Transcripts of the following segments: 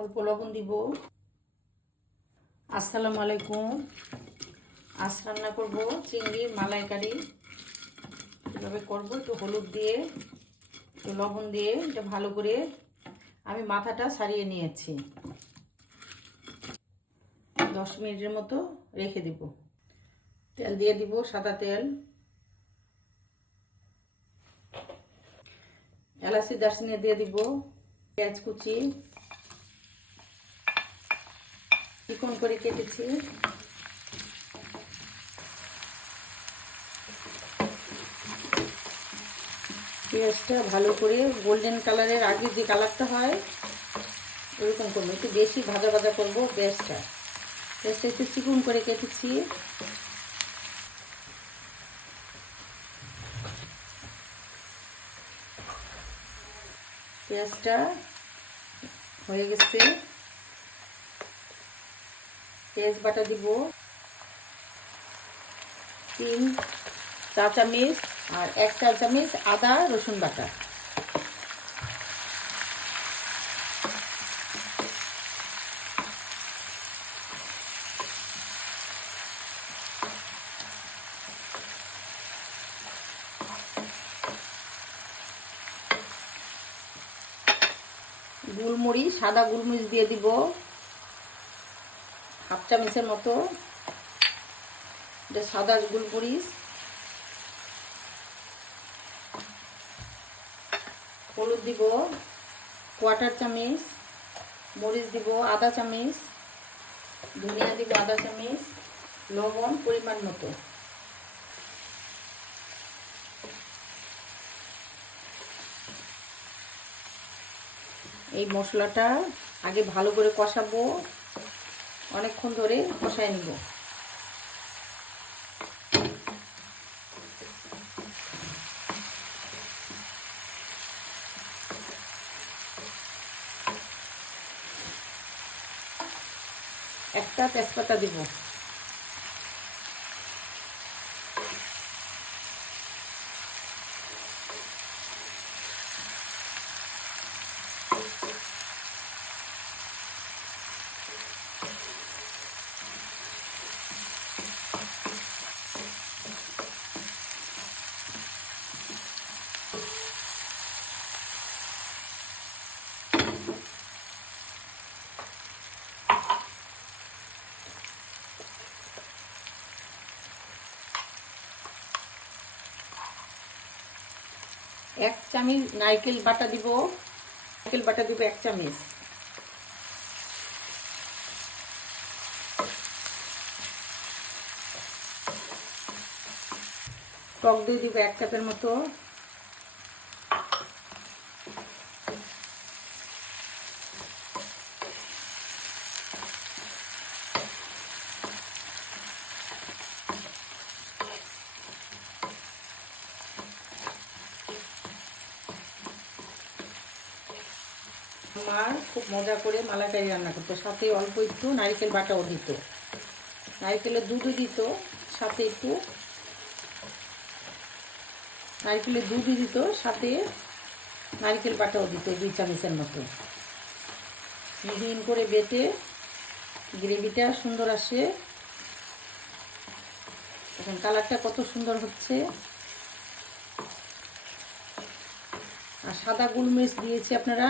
অল্প লবণ দিব। আসসালামু আলাইকুম। আজ রান্না করব চিংড়ির মালাইকারি। কীভাবে করবো, একটু হলুদ দিয়ে একটু লবণ দিয়ে এটা ভালো করে আমি মাথাটা ছাড়িয়ে নিয়েছি। 10 মিনিটের মতো রেখে দিব। তেল দিয়ে দিব, সাদা তেল, এলাচি দারচিনি দিয়ে দিব, পেঁয়াজ কুচি চিকন করে কেটেছি, পেঁয়াজটা ভালো করে গোল্ডেন কালারের আগে যে কালারটা হয় ওরকম করবো, একটু বেশি ভাজা ভাজা করবো। পেঁয়াজটা একটু চিকন করে কেটেছি। পেঁয়াজটা হয়ে গেছে, পেঁয়াজ বাটা দিব 3 চা চামচ আর 1 চা চামচ আদা রসুন বাটা। গোলমরিচ, সাদা গোলমরিচ দিয়ে দিব 1/2 চামচের মতো। এটা সাদা গোলমরিচ। হলুদ দিব 1/4 চামচ, মরিচ দিব আধা চামচ, ধনিয়া দিব আধা চামচ, লবণ পরিমাণ মতো। এই মশলাটা আগে ভালো করে কষাবো, অনেকক্ষণ ধরে কষায় নিব। একটা তেজপাতা দিব, এক চামচ নারকেল বাটা দিব, 1 চামচ। টক দই দিব 1 কাপের মতো। আমার খুব মজা করে মালাইকারি রান্না করতো, সাথে অল্প একটু নারকেল বাটাও দিত, নারকেলের দুধও দিত, সাথে একটু নারকেলের দুধই দিত, সাথে নারকেল বাটাও দিত 2 চামচের মতো। মিহিন করে বেটে গ্রেভিটা সুন্দর আসে। এখন কালারটা কত সুন্দর হচ্ছে। আর সাদা গোলমরিচ দিয়েছি, আপনারা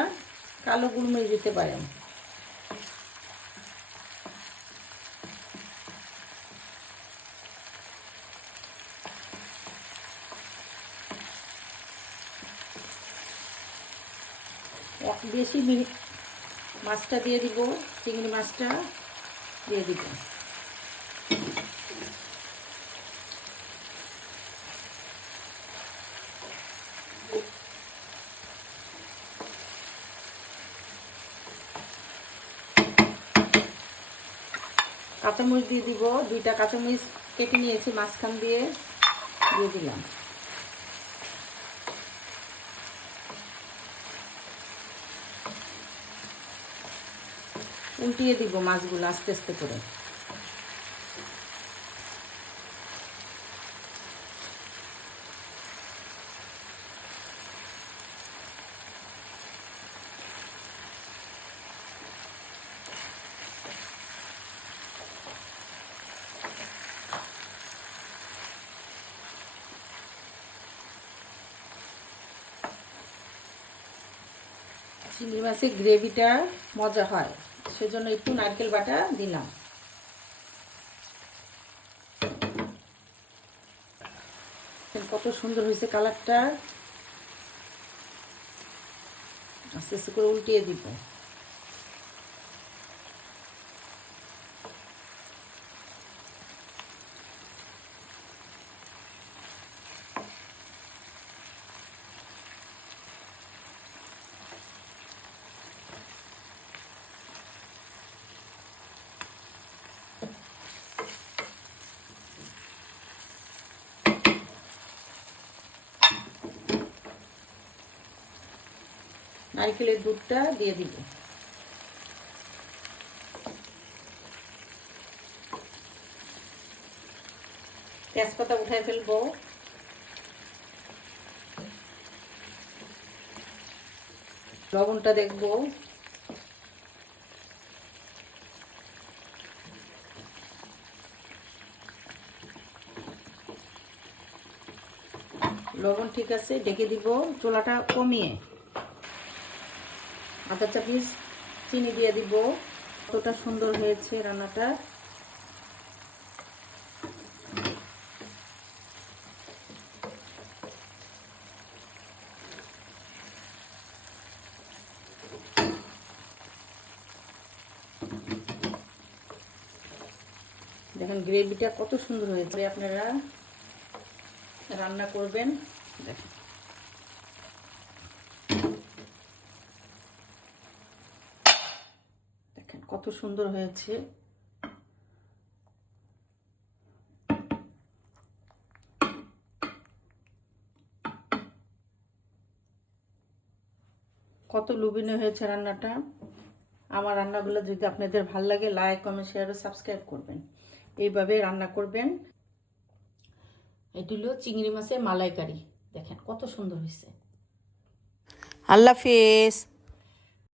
কালো গোলমরিচ দিতে পারেন। বেশি মাছটা দিয়ে দিব, চিংড়ি মাছটা দিয়ে দিব। কাঁচামরিচ দিয়ে দিব, 2টা কাঁচামরিচ কেটে নিয়েছি, মাঝখান দিয়ে দিলাম। উল্টিয়ে দিব মাছগুলো আস্তে আস্তে করে। চিংড়ি মাছের গ্রেভিটা মজা হয়, সেজন্য একটু নারকেল বাটা দিলাম। কত সুন্দর হয়েছে কালারটা। আস্তে আস্তে করে উল্টিয়ে দিব। নারকেলের দুধটা দিয়ে দিব। তেজপাতা উঠায় ফেলবো। লবণটা দেখবো। লবণ ঠিক আছে, ঢেকে দিব চুলাটা কমিয়ে। আধা চামচ চিনি দিয়ে দিব। কতটা সুন্দর হয়েছে রান্নাটা। দেখেন গ্রেভিটা কত সুন্দর হয়েছে। আপনারা রান্না করবেন। দেখেন দেখেন কত সুন্দর হয়েছে। কত লোভনীয় হয়েছে রান্নাটা। আমার রান্নাগুলো যদি আপনাদের ভালো লাগে, লাইক কমেন্ট শেয়ার ও সাবস্ক্রাইব করবেন। এইভাবে রান্না করবেন। এটি হলো চিংড়ি মাছের মালাইকারি। দেখেন কত সুন্দর হয়েছে। আল্লাহ হাফেজ।